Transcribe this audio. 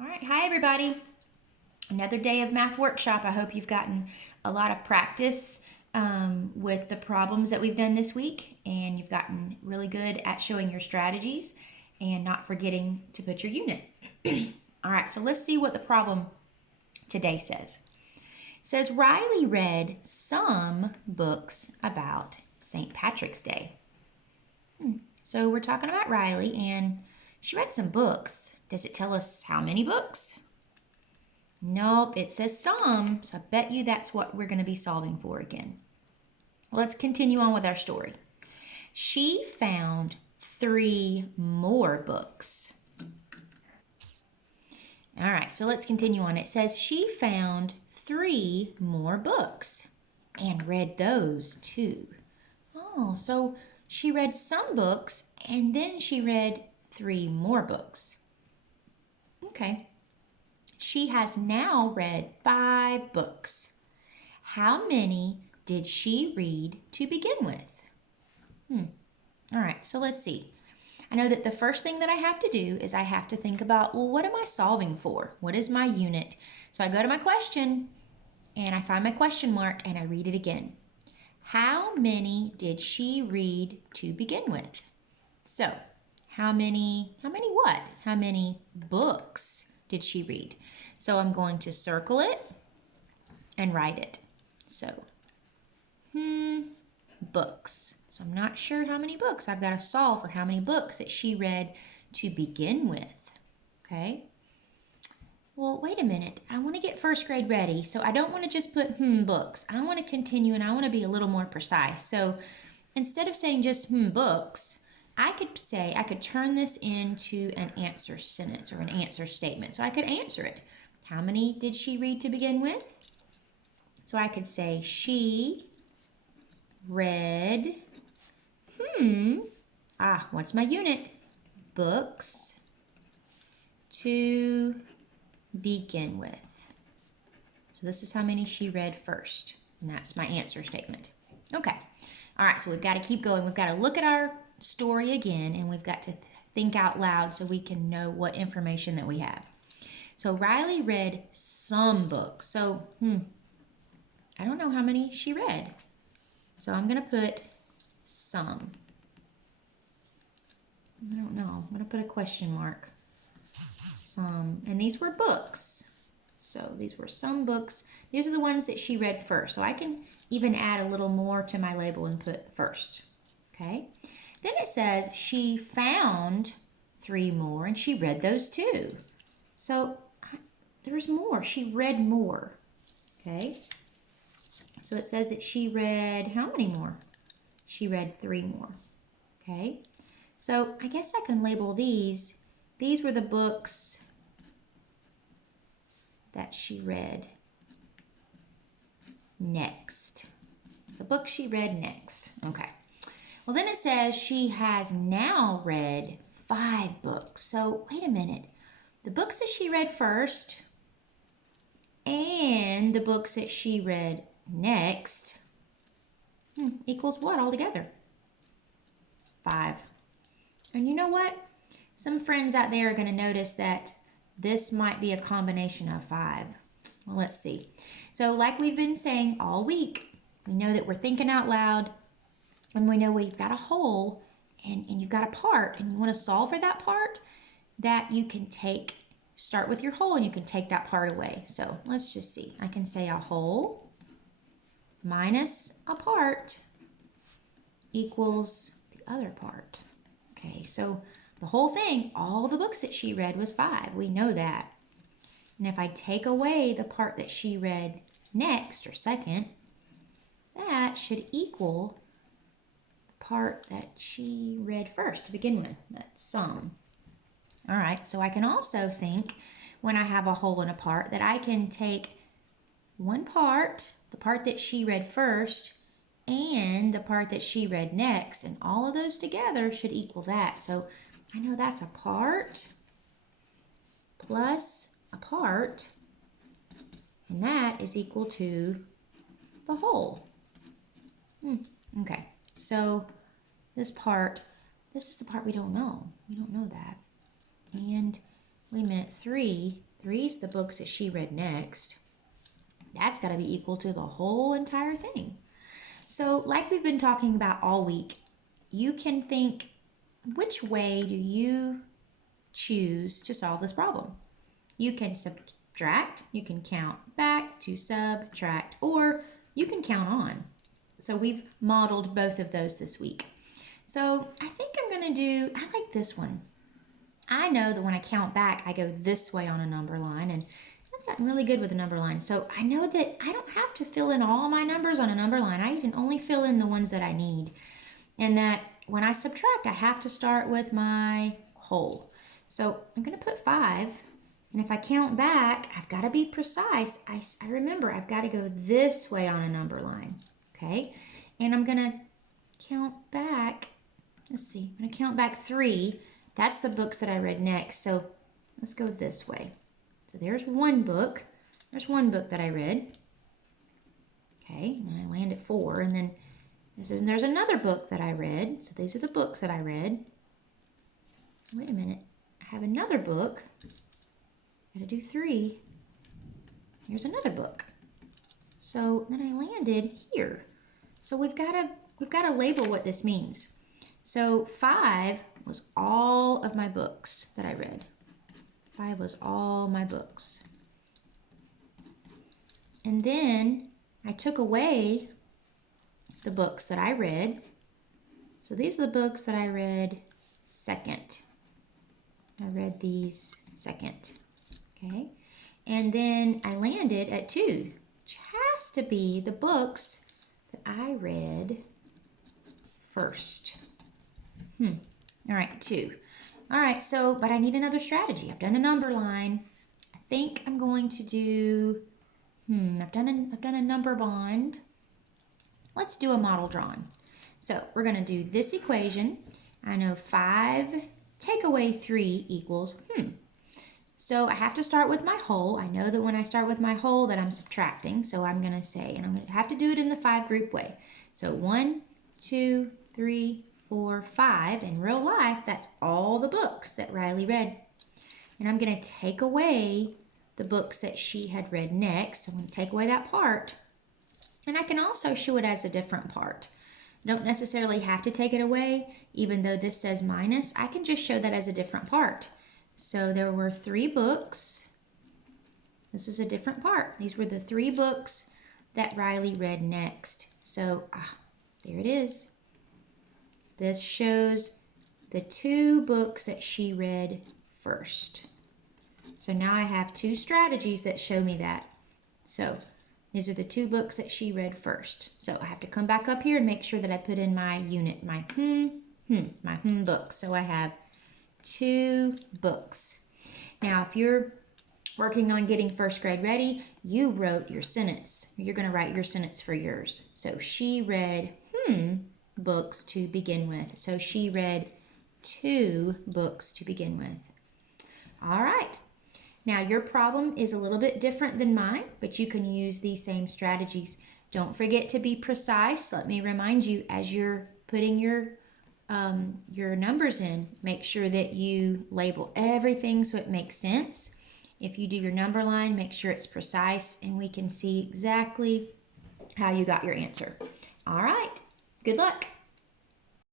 All right, hi everybody. Another day of math workshop. I hope you've gotten a lot of practice with the problems that we've done this week, and you've gotten really good at showing your strategies and not forgetting to put your unit. All right, so let's see what the problem today says. It says Riley read some books about St. Patrick's Day. So we're talking about Riley, and she read some books. Does it tell us how many books? Nope, it says some, so I bet you that's what we're going to be solving for again. Let's continue on with our story. She found 3 more books. All right, so let's continue on. It says she found 3 more books and read those too. Oh, so she read some books and then she read 3 more books. Okay. She has now read 5 books. How many did she read to begin with? All right, so let's see. I know that the first thing that I have to do is I have to think about, well, what am I solving for? What is my unit? So I go to my question and I find my question mark and I read it again. How many did she read to begin with? So how many what? How many books did she read? So I'm going to circle it and write it. So, books. So I'm not sure how many books. I've got to solve for how many books that she read to begin with. Okay? Well, wait a minute. I want to get first grade ready. So I don't want to just put books. I want to continue and I want to be a little more precise. So instead of saying just books, I could turn this into an answer sentence or an answer statement. So I could answer it. How many did she read to begin with? So I could say she read, what's my unit? Books to begin with. So this is how many she read first. And that's my answer statement. Okay. All right, so we've got to keep going. We've got to look at our story again, and we've got to think out loud so we can know what information that we have. So Riley read some books. So, I don't know how many she read. So I'm going to put some. I don't know. I'm going to put a question mark. Some. And these were books. So these were some books. These are the ones that she read first. So I can even add a little more to my label and put first. Okay. Then it says she found 3 more and she read those too. So there's more. She read more. Okay. So it says that she read how many more? She read 3 more. Okay. So I guess I can label these. These were the books that she read next. The book she read next. Okay. Well, then it says she has now read 5 books. So wait a minute. The books that she read first and the books that she read next equals what altogether? 5. And you know what? Some friends out there are going to notice that this might be a combination of 5. Well, let's see. So like we've been saying all week, we know that we're thinking out loud, and we know we've got a whole and you've got a part, and you want to solve for that part, that you can start with your whole and you can take that part away. So let's just see. I can say a whole minus a part equals the other part. Okay, so the whole thing, all the books that she read was 5. We know that. And if I take away the part that she read next or second, that should equal the part that she read first to begin with. That's some. All right, so I can also think when I have a whole and a part that I can take one part, the part that she read first, and the part that she read next, and all of those together should equal that. So I know that's a part plus a part, and that is equal to the whole. Okay, so this is the part we don't know. We don't know that. And wait a minute, 3 3's the books that she read next. That's got to be equal to the whole entire thing. So like we've been talking about all week, you can think, which way do you choose to solve this problem? You can subtract, you can count back to subtract, or you can count on. So we've modeled both of those this week. So I think I'm gonna do, I like this one. I know that when I count back, I go this way on a number line, and I've gotten really good with a number line. So I know that I don't have to fill in all my numbers on a number line. I can only fill in the ones that I need. And that when I subtract, I have to start with my whole. So I'm gonna put 5, and if I count back, I've gotta be precise. I remember I've gotta go this way on a number line, okay? And I'm gonna count back, let's see, I'm gonna count back 3. That's the books that I read next, so let's go this way. So there's one book. There's one book that I read. Okay, and I land at 4, and then there's another book that I read. So these are the books that I read. Wait a minute, I have another book. Gotta do 3. Here's another book. So then I landed here. So we've gotta label what this means. So 5 was all of my books that I read. 5 was all my books. And then I took away the books that I read. So these are the books that I read second. I read these second, okay? And then I landed at 2, which has to be the books that I read first. All right, 2. All right, so, but I need another strategy. I've done a number line. I think I'm going to do, I've done a number bond. Let's do a model drawn. So we're gonna do this equation. I know 5 take away 3 equals, So I have to start with my whole. I know that when I start with my whole that I'm subtracting. So I'm gonna say, and I'm gonna have to do it in the 5 group way. So 1, 2, 3, 4, 5. In real life, that's all the books that Riley read. And I'm gonna take away the books that she had read next. So I'm gonna take away that part. And I can also show it as a different part. I don't necessarily have to take it away, even though this says minus. I can just show that as a different part. So there were 3 books. This is a different part. These were the 3 books that Riley read next. So there it is. This shows the 2 books that she read first. So now I have 2 strategies that show me that. So these are the 2 books that she read first. So I have to come back up here and make sure that I put in my unit, my books. So I have 2 books. Now, if you're working on getting first grade ready, you wrote your sentence. You're going to write your sentence for yours. So she read, books to begin with. So she read 2 books to begin with. All right. Now, your problem is a little bit different than mine, but you can use these same strategies. Don't forget to be precise. Let me remind you, as you're putting your numbers in, make sure that you label everything so it makes sense. If you do your number line, make sure it's precise and we can see exactly how you got your answer. All right, good luck.